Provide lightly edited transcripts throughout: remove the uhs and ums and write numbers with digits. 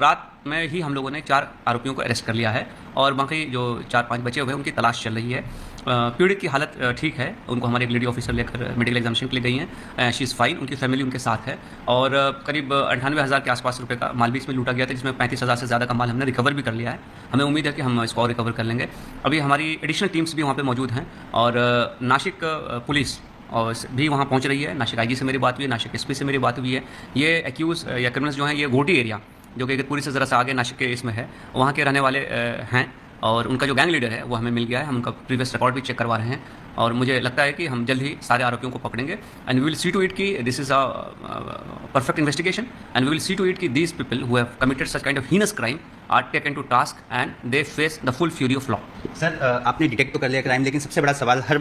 रात में ही हम लोगों ने 4 आरोपियों को अरेस्ट कर लिया है और बाकी जो 4-5 बचे हुए हैं उनकी तलाश चल रही है। पीड़ित की हालत ठीक है, उनको हमारे एक लेडी ऑफिसर लेकर मेडिकल एग्जामिनेशन के लिए गई हैं। शी इज़ फाइन, उनकी फैमिली उनके साथ है और करीब 98,000 के आसपास रुपये का माल भी इसमें लूटा गया था, जिसमें 35,000 से ज़्यादा का माल हमने रिकवर भी कर लिया है। हमें उम्मीद है कि हम इसको और रिकवर कर लेंगे। अभी हमारी एडिशनल टीम्स भी वहाँ पर मौजूद हैं और नासिक पुलिस और भी वहाँ पहुँच रही है। नासिक आईजी से मेरी बात हुई है, नासिक एसपी से मेरी बात हुई है। ये एक्यूज़ या क्रिमिनल्स जो हैं ये घोटी एरिया जो कि इगतपुरी से ज़रा सा आगे नासिक के इसमें है, वहाँ के रहने वाले हैं और उनका जो गैंग लीडर है वो हमें मिल गया है। हम उनका प्रीवियस रिकॉर्ड भी चेक करवा रहे हैं और मुझे लगता है कि हम जल्द ही सारे आरोपियों को पकड़ेंगे and we will see to it कि this is a perfect investigation and we will see to it कि these people who have committed such kind of heinous crime are taken to task and they face the full fury of law. Sir आपने detect तो कर लिया crime, लेकिन सबसे बड़ा सवाल हर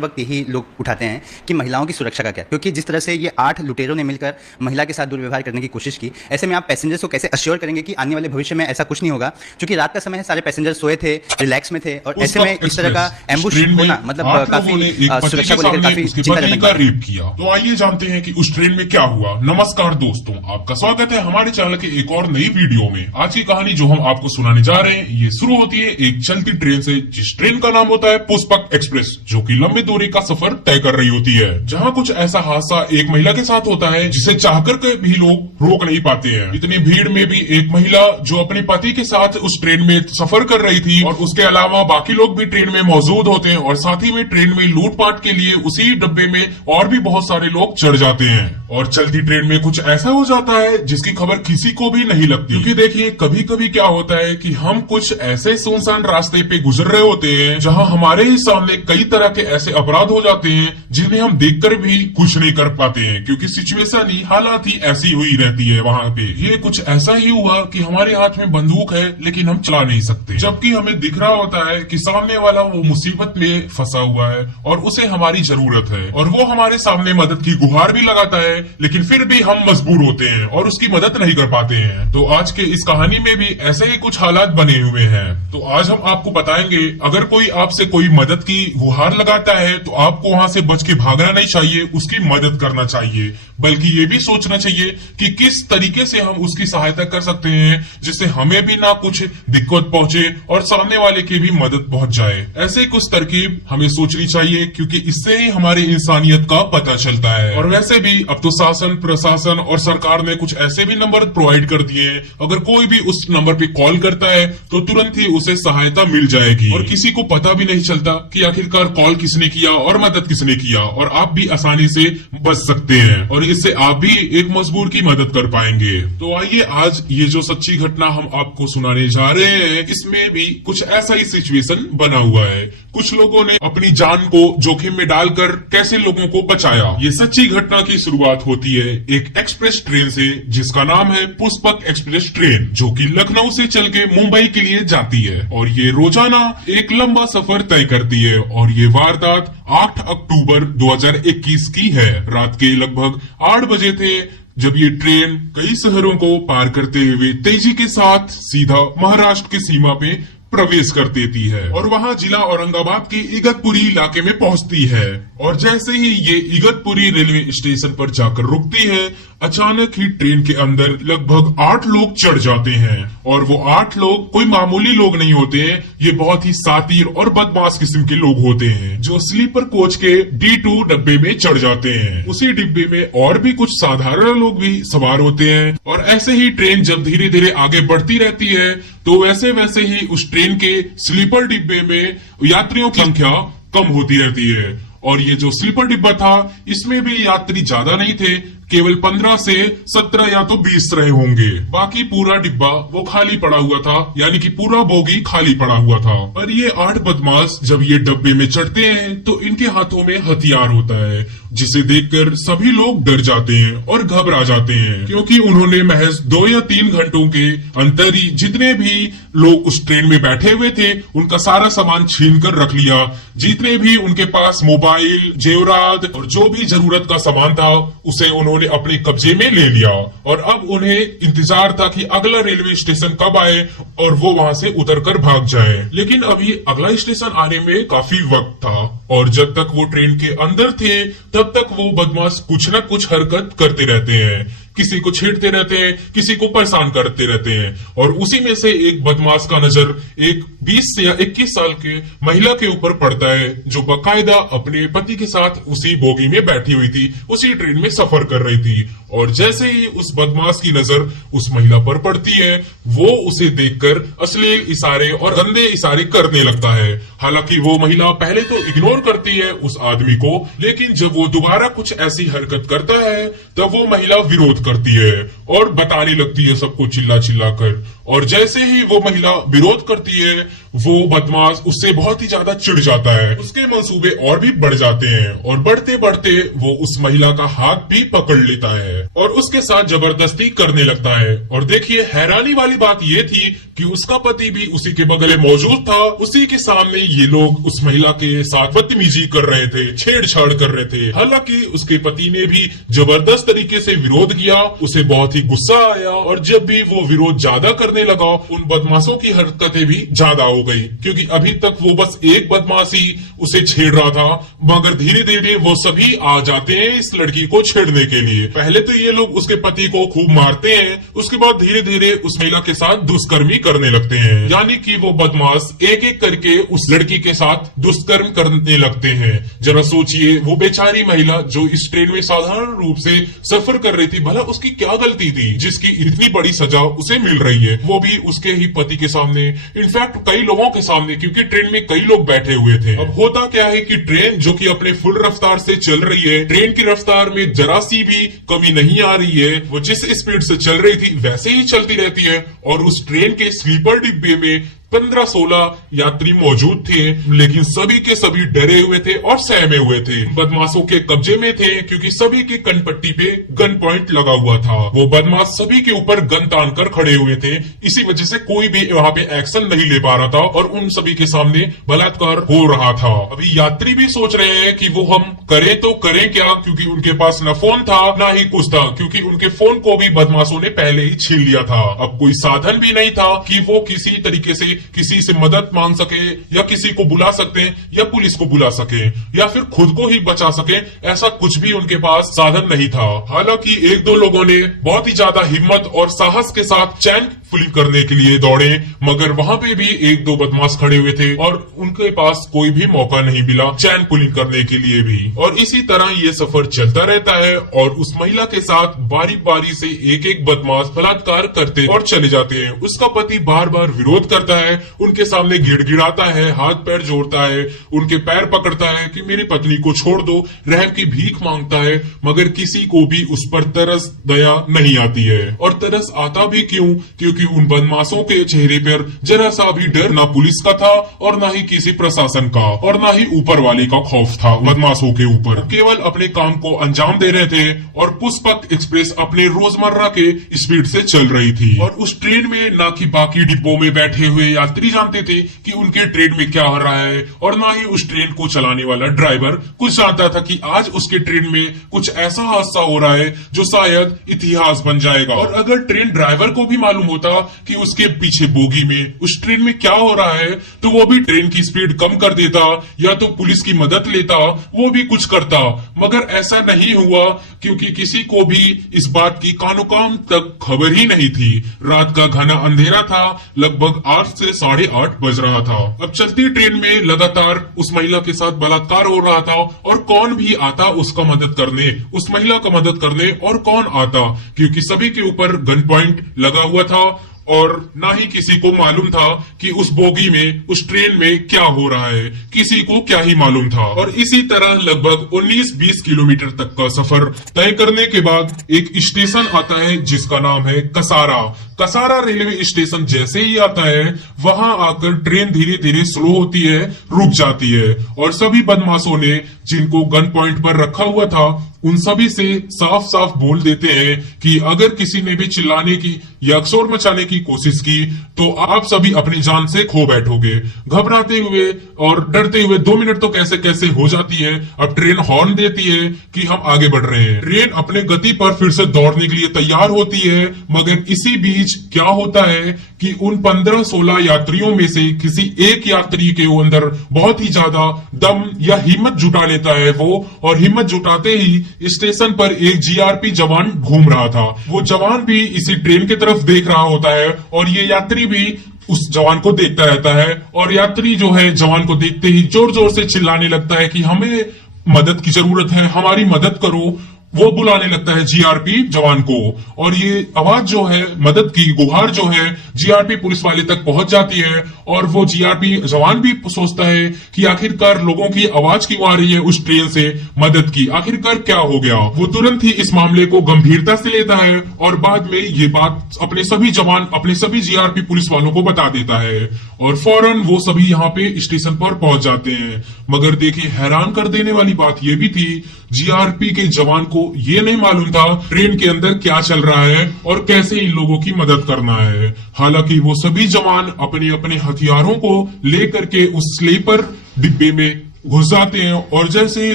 वक्त यही लोग उठाते हैं कि महिलाओं की सुरक्षा का क्या, क्योंकि जिस तरह से ये 8 लुटेरों ने मिलकर महिला के साथ दुर्व्यवहार करने की कोशिश की, ऐसे में आप पैसेंजर्स को कैसे अश्योर करेंगे कि आने वाले भविष्य में ऐसा कुछ नहीं होगा, क्योंकि रात का समय है, सारे पैसेंजर सोए थे, रिलैक्स में थे और ऐसे में इस तरह का एम्बुश होना मतलब काफी सुरक्षा को लेकर काफी चिंताजनक का रेप किया। तो आइए जानते हैं कि उस ट्रेन में क्या हुआ। नमस्कार दोस्तों, आपका स्वागत है हमारे चैनल के एक और नई वीडियो में। आज की कहानी जो हम आपको सुनाने जा रहे हैं ये शुरू होती है एक चलती ट्रेन से, जिस ट्रेन का नाम होता है पुष्पक एक्सप्रेस, जो कि लंबी दूरी का सफर तय कर रही होती है। जहां कुछ ऐसा हादसा एक महिला के साथ होता है जिसे चाहकर के भी लोग रोक नहीं पाते हैं। इतनी भीड़ में भी एक महिला जो अपने पति के साथ उस ट्रेन में सफर कर रही थी और उसके अलावा बाकी लोग भी ट्रेन में मौजूद होते हैं और साथ ही में ट्रेन में लूटपाट के लिए उसी डब्बे में और भी बहुत सारे लोग चढ़ जाते हैं और चलती ट्रेन में कुछ ऐसा हो जाता है जिसकी खबर किसी को भी नहीं लगती। क्योंकि देखिए कभी कभी क्या होता है कि हम कुछ ऐसे सुनसान रास्ते पे गुजर रहे होते हैं जहां हमारे ही सामने कई तरह के ऐसे अपराध हो जाते हैं जिन्हें हम देखकर भी कुछ नहीं कर पाते हैं, क्योंकि सिचुएशन ही हालात ही ऐसी हुई रहती है। वहां पे ये कुछ ऐसा ही हुआ कि हमारे हाथ में बंदूक है लेकिन हम चला नहीं सकते, जबकि हमें दिख रहा होता है कि सामने वाला वो मुसीबत में फंसा हुआ है और उसे हमारी जरूरत है और वो हमारे सामने मदद की गुहार भी लगाता है, लेकिन फिर भी हम मजबूर होते हैं और उसकी मदद नहीं कर पाते हैं। तो आज के इस कहानी में भी ऐसे ही कुछ हालात बने हुए हैं। तो आज हम आपको बताएंगे अगर कोई आपसे कोई मदद की गुहार लगाता है तो आपको वहां से बच के भागना नहीं चाहिए, उसकी मदद करना चाहिए, बल्कि ये भी सोचना चाहिए कि किस तरीके से हम उसकी सहायता कर सकते हैं जिससे हमें भी ना कुछ दिक्कत पहुंचे और सामने वाले की भी मदद पहुंच जाए। ऐसे कुछ तरकीब हमें सोचनी चाहिए क्योंकि इससे ही हमारी इंसानियत का पता चलता है। और वैसे भी अब तो शासन, प्रशासन और सरकार ने कुछ ऐसे भी नंबर प्रोवाइड कर दिए हैं, अगर कोई भी उस नंबर पे कॉल करता है तो तुरंत ही उसे सहायता मिल जाएगी और किसी को पता भी नहीं चलता कि आखिरकार कॉल किसने किया और मदद किसने किया और आप भी आसानी से बच सकते हैं और इससे आप भी एक मजबूर की मदद कर पाएंगे। तो आइए आज ये जो सच्ची घटना हम आपको सुनाने जा रहे हैं इसमें भी कुछ ऐसा ही सिचुएशन बना हुआ है। कुछ लोगों ने अपनी जान को जोखिम में डालकर कैसे लोगों को बचाया। ये सच्ची घटना की शुरुआत होती है एक एक्सप्रेस ट्रेन से जिसका नाम है पुष्पक एक्सप्रेस ट्रेन, जो कि लखनऊ से चल के मुंबई के लिए जाती है और ये रोजाना एक लंबा सफर तय करती है और ये वारदात 8 अक्टूबर 2021 की है। रात के लगभग 8 बजे थे जब ये ट्रेन कई शहरों को पार करते हुए तेजी के साथ सीधा महाराष्ट्र की सीमा पे प्रवेश कर देती है और वहां जिला औरंगाबाद के इगतपुरी इलाके में पहुंचती है और जैसे ही ये इगतपुरी रेलवे स्टेशन पर जाकर रुकती है अचानक ही ट्रेन के अंदर लगभग 8 लोग चढ़ जाते हैं और वो 8 लोग कोई मामूली लोग नहीं होते हैं, ये बहुत ही शातिर और बदमाश किस्म के लोग होते हैं जो स्लीपर कोच के D2 डब्बे में चढ़ जाते हैं। उसी डिब्बे में और भी कुछ साधारण लोग भी सवार होते हैं और ऐसे ही ट्रेन जब धीरे धीरे आगे बढ़ती रहती है तो वैसे वैसे ही उस ट्रेन के स्लीपर डिब्बे में यात्रियों की संख्या कम होती रहती है और ये जो स्लीपर डिब्बा था इसमें भी यात्री ज्यादा नहीं थे, केवल 15 से 17 या तो 20 रहे होंगे। बाकी पूरा डिब्बा वो खाली पड़ा हुआ था, यानी कि पूरा बोगी खाली पड़ा हुआ था। पर ये 8 बदमाश जब ये डब्बे में चढ़ते हैं तो इनके हाथों में हथियार होता है जिसे देखकर सभी लोग डर जाते हैं और घबरा जाते हैं, क्योंकि उन्होंने महज 2 या 3 घंटों के अंतर ही जितने भी लोग उस ट्रेन में बैठे हुए थे उनका सारा सामान छीन कर रख लिया। जितने भी उनके पास मोबाइल, जेवरात और जो भी जरूरत का सामान था उसे उन्होंने अपने कब्जे में ले लिया और अब उन्हें इंतजार था कि अगला रेलवे स्टेशन कब आए और वो वहां से उतरकर भाग जाए। लेकिन अभी अगला स्टेशन आने में काफी वक्त था और जब तक वो ट्रेन के अंदर थे तब तक वो बदमाश कुछ न कुछ हरकत करते रहते हैं। किसी को छेड़ते रहते हैं, किसी को परेशान करते रहते हैं। और उसी में से एक बदमाश का नजर एक 20 या 21 साल के महिला के ऊपर पड़ता है, जो बाकायदा अपने पति के साथ उसी बोगी में बैठी हुई थी, उसी ट्रेन में सफर कर रही थी। और जैसे ही उस बदमाश की नजर उस महिला पर पड़ती है, वो उसे देखकर अश्लील इशारे और गंदे इशारे करने लगता है। हालांकि वो महिला पहले तो इग्नोर करती है उस आदमी को, लेकिन जब वो दोबारा कुछ ऐसी हरकत करता है तब वो महिला विरोध करती है और बताने लगती है सबको चिल्ला चिल्ला कर। और जैसे ही वो महिला विरोध करती है, वो बदमाश उससे बहुत ही ज्यादा चिढ़ जाता है। उसके मंसूबे और भी बढ़ जाते हैं और बढ़ते बढ़ते वो उस महिला का हाथ भी पकड़ लेता है और उसके साथ जबरदस्ती करने लगता है। और देखिए, हैरानी वाली बात ये थी कि उसका पति भी उसी के बगल में मौजूद था। उसी के सामने ये लोग उस महिला के साथ बदतमीजी कर रहे थे, छेड़छाड़ कर रहे थे। हालांकि उसके पति ने भी जबरदस्त तरीके से विरोध किया, उसे बहुत ही गुस्सा आया और जब भी वो विरोध ज्यादा करने लगा, उन बदमाशों की हरकतें भी ज्यादा हो गई, क्योंकि अभी तक वो बस एक बदमाश ही उसे छेड़ रहा था, मगर धीरे धीरे वो सभी आ जाते हैं इस लड़की को छेड़ने के लिए। पहले तो ये लोग उसके पति को खूब मारते हैं, उसके बाद धीरे धीरे उस महिला के साथ दुष्कर्मी करने लगते हैं। यानी कि वो बदमाश एक एक करके उस लड़की के साथ दुष्कर्म करने लगते हैं। जरा सोचिए, वो बेचारी महिला जो इस ट्रेन में साधारण रूप से सफर कर रही थी, भला उसकी क्या गलती थी जिसकी इतनी बड़ी सजा उसे मिल रही है, वो भी उसके ही पति के सामने, इनफैक्ट कई लोगों के सामने, क्योंकि ट्रेन में कई लोग बैठे हुए थे। अब होता क्या है कि ट्रेन जो कि अपने फुल रफ्तार से चल रही है, ट्रेन की रफ्तार में जरा सी भी कमी नहीं आ रही है, वो जिस स्पीड से चल रही थी वैसे ही चलती रहती है। और उस ट्रेन के स्लीपर डिब्बे में 15-16 यात्री मौजूद थे, लेकिन सभी के सभी डरे हुए थे और सहमे हुए थे, बदमाशों के कब्जे में थे, क्योंकि सभी की कनपट्टी पे गन पॉइंट लगा हुआ था। वो बदमाश सभी के ऊपर गन तान कर खड़े हुए थे, इसी वजह से कोई भी वहां पे एक्शन नहीं ले पा रहा था और उन सभी के सामने बलात्कार हो रहा था। अभी यात्री भी सोच रहे हैं कि वो हम करें तो करें क्या, क्योंकि उनके पास न फोन था न ही कुछ था, क्योंकि उनके फोन को भी बदमाशों ने पहले ही छीन लिया था। अब कोई साधन भी नहीं था कि वो किसी तरीके से किसी से मदद मांग सके, या किसी को बुला सकते हैं, या पुलिस को बुला सके, या फिर खुद को ही बचा सके। ऐसा कुछ भी उनके पास साधन नहीं था। हालांकि एक दो लोगों ने बहुत ही ज्यादा हिम्मत और साहस के साथ चैन पुलिंग करने के लिए दौड़े, मगर वहां पे भी एक दो बदमाश खड़े हुए थे और उनके पास कोई भी मौका नहीं मिला चैन पुलिंग करने के लिए भी। और इसी तरह ये सफर चलता रहता है और उस महिला के साथ बारी बारी से एक एक बदमाश बलात्कार करते और चले जाते हैं। उसका पति बार बार विरोध करता है, उनके सामने गिड़गिड़ाता है, हाथ पैर जोड़ता है, उनके पैर पकड़ता है कि मेरी पत्नी को छोड़ दो, रहम की भीख मांगता है, मगर किसी को भी उस पर तरस दया नहीं आती है। और तरस आता भी क्यों? क्योंकि उन बदमाशों के चेहरे पर जरा सा भी डर ना पुलिस का था और ना ही किसी प्रशासन का और ना ही ऊपर वाले का खौफ था बदमाशों के ऊपर। केवल अपने काम को अंजाम दे रहे थे और पुष्पक एक्सप्रेस अपने रोजमर्रा के स्पीड से चल रही थी। और उस ट्रेन में ना कि बाकी डिब्बों में बैठे हुए यात्री जानते थे कि उनके ट्रेन में क्या हो रहा है, और ना ही उस ट्रेन को चलाने वाला ड्राइवर कुछ जानता था कि आज उसके ट्रेन में कुछ ऐसा हादसा हो रहा है जो शायद इतिहास बन जाएगा। और अगर ट्रेन ड्राइवर को भी मालूम होता कि उसके पीछे बोगी में उस ट्रेन में क्या हो रहा है, तो वो भी ट्रेन की स्पीड कम कर देता या तो पुलिस की मदद लेता, वो भी कुछ करता। मगर ऐसा नहीं हुआ, क्योंकि किसी को भी इस बात की कानो कान तक खबर ही नहीं थी। रात का घना अंधेरा था, लगभग 8 से 8:30 बज रहा था। अब चलती ट्रेन में लगातार उस महिला के साथ बलात्कार हो रहा था और कौन भी आता उसका मदद करने, उस महिला का मदद करने, और कौन आता, क्योंकि सभी के ऊपर गन पॉइंट लगा हुआ था और ना ही किसी को मालूम था कि उस बोगी में, उस ट्रेन में क्या हो रहा है, किसी को क्या ही मालूम था। और इसी तरह लगभग 19-20 किलोमीटर तक का सफर तय करने के बाद एक स्टेशन आता है जिसका नाम है कसारा। कसारा रेलवे स्टेशन जैसे ही आता है, वहां आकर ट्रेन धीरे धीरे स्लो होती है, रुक जाती है, और सभी बदमाशों ने जिनको गन पॉइंट पर रखा हुआ था उन सभी से साफ साफ बोल देते हैं कि अगर किसी ने भी चिल्लाने की या शोर मचाने की कोशिश की तो आप सभी अपनी जान से खो बैठोगे। घबराते हुए और डरते हुए 2 मिनट तो कैसे कैसे हो जाती है। अब ट्रेन हॉर्न देती है कि हम आगे बढ़ रहे हैं। ट्रेन अपने गति पर फिर से दौड़ने के लिए तैयार होती है, मगर इसी बीच बीच क्या होता है कि उन 15-16 यात्रियों में से किसी एक यात्री के अंदर बहुत ही ज्यादा दम या हिम्मत जुटा लेता है वो, और हिम्मत जुटाते ही स्टेशन पर एक जीआरपी जवान घूम रहा था। वो जवान भी इसी ट्रेन की तरफ देख रहा होता है और ये यात्री भी उस जवान को देखता रहता है, और यात्री जो है जवान को देखते ही जोर जोर से चिल्लाने लगता है कि हमें मदद की जरूरत है, हमारी मदद करो। वो बुलाने लगता है जीआरपी जवान को, और ये आवाज जो है मदद की गुहार जो है जीआरपी पुलिस वाले तक पहुंच जाती है, और वो जीआरपी जवान भी सोचता है कि आखिरकार लोगों की आवाज क्यों आ रही है उस ट्रेन से मदद की, आखिरकार क्या हो गया। वो तुरंत ही इस मामले को गंभीरता से लेता है और बाद में ये बात अपने सभी जवान, अपने सभी जीआरपी पुलिस वालों को बता देता है, और फौरन वो सभी यहाँ पे स्टेशन पर पहुंच जाते हैं। मगर देखिए, हैरान कर देने वाली बात ये भी थी, जीआरपी के जवान को ये नहीं मालूम था ट्रेन के अंदर क्या चल रहा है और कैसे इन लोगों की मदद करना है। हालांकि वो सभी जवान अपने अपने हथियारों को लेकर के उस स्लीपर डिब्बे में घुस जाते हैं, और जैसे ही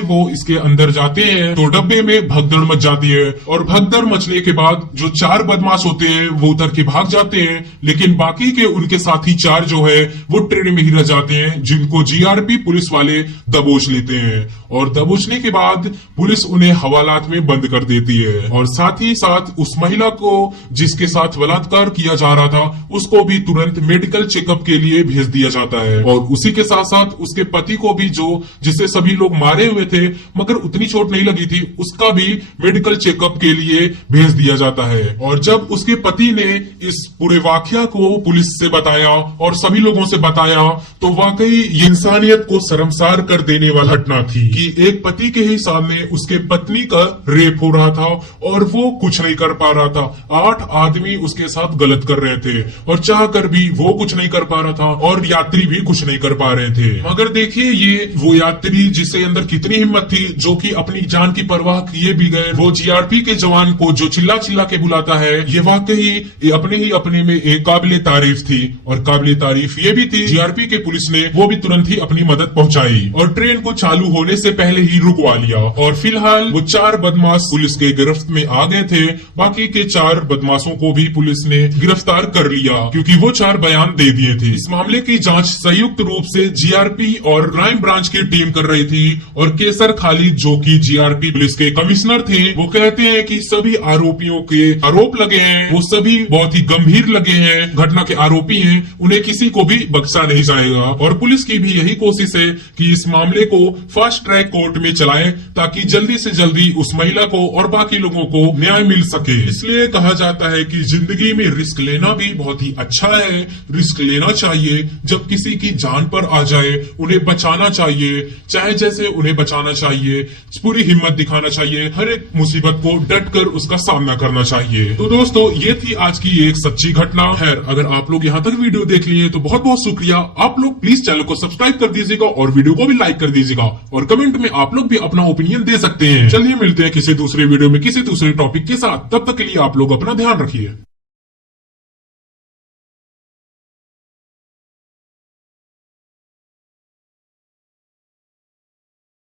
वो इसके अंदर जाते हैं तो डब्बे में भगदड़ मच जाती है, और भगदड़ मचने के बाद जो 4 बदमाश होते हैं वो उतर के भाग जाते हैं, लेकिन बाकी के उनके साथी 4 जो है वो ट्रेन में ही रह जाते हैं, जिनको जीआरपी पुलिस वाले दबोच लेते हैं, और दबोचने के बाद पुलिस उन्हें हवालात में बंद कर देती है, और साथ ही साथ उस महिला को जिसके साथ बलात्कार किया जा रहा था उसको भी तुरंत मेडिकल चेकअप के लिए भेज दिया जाता है, और उसी के साथ साथ उसके पति को भी, जो जिसे सभी लोग मारे हुए थे मगर उतनी चोट नहीं लगी थी, उसका भी मेडिकल चेकअप के लिए भेज दिया जाता है। और जब उसके पति ने इस पूरे वाकया को पुलिस से बताया और सभी लोगों से बताया, तो वाकई ये इंसानियत को शर्मसार कर देने वाली घटना थी कि एक पति के ही सामने उसके पत्नी का रेप हो रहा था और वो कुछ नहीं कर पा रहा था। 8 आदमी उसके साथ गलत कर रहे थे और चाह कर भी वो कुछ नहीं कर पा रहा था, और यात्री भी कुछ नहीं कर पा रहे थे। मगर देखिए, ये वो यात्री जिसे अंदर कितनी हिम्मत थी, जो कि अपनी जान की परवाह किए भी गए, वो जीआरपी के जवान को जो चिल्ला चिल्ला के बुलाता है, ये वाकई अपने में एक काबिले तारीफ थी। और काबिले तारीफ ये भी थी, जीआरपी के पुलिस ने वो भी तुरंत ही अपनी मदद पहुंचाई और ट्रेन को चालू होने से पहले ही रुकवा लिया। और फिलहाल वो 4 बदमाश पुलिस के गिरफ्त में आ गए थे। बाकी के 4 बदमाशों को भी पुलिस ने गिरफ्तार कर लिया, क्योंकि वो 4 बयान दे दिए थे। इस मामले की जांच संयुक्त रूप से जीआरपी और क्राइम ब्रांच की टीम कर रही थी, और केसर खालिद जो कि जीआरपी पुलिस के कमिश्नर थे, वो कहते हैं कि सभी आरोपियों के आरोप लगे हैं वो सभी बहुत ही गंभीर लगे हैं, घटना के आरोपी हैं, उन्हें किसी को भी बख्शा नहीं जाएगा। और पुलिस की भी यही कोशिश है कि इस मामले को फास्ट ट्रैक कोर्ट में चलाएं, ताकि जल्दी से जल्दी उस महिला को और बाकी लोगों को न्याय मिल सके। इसलिए कहा जाता है कि जिंदगी में रिस्क लेना भी बहुत ही अच्छा है, रिस्क लेना चाहिए। जब किसी की जान पर आ जाए उन्हें बचाना चाहिए, चाहे जैसे उन्हें बचाना चाहिए, पूरी हिम्मत दिखाना चाहिए, हर एक मुसीबत को डट कर उसका सामना करना चाहिए। तो दोस्तों, ये थी आज की एक सच्ची घटना। खैर, अगर आप लोग यहाँ तक वीडियो देख लिए तो बहुत बहुत शुक्रिया। आप लोग प्लीज चैनल को सब्सक्राइब कर दीजिएगा और वीडियो को भी लाइक कर दीजिएगा, और कमेंट में आप लोग भी अपना ओपिनियन दे सकते हैं। चलिए मिलते हैं किसी दूसरे वीडियो में किसी दूसरे टॉपिक के साथ, तब तक के लिए आप लोग अपना ध्यान रखिए।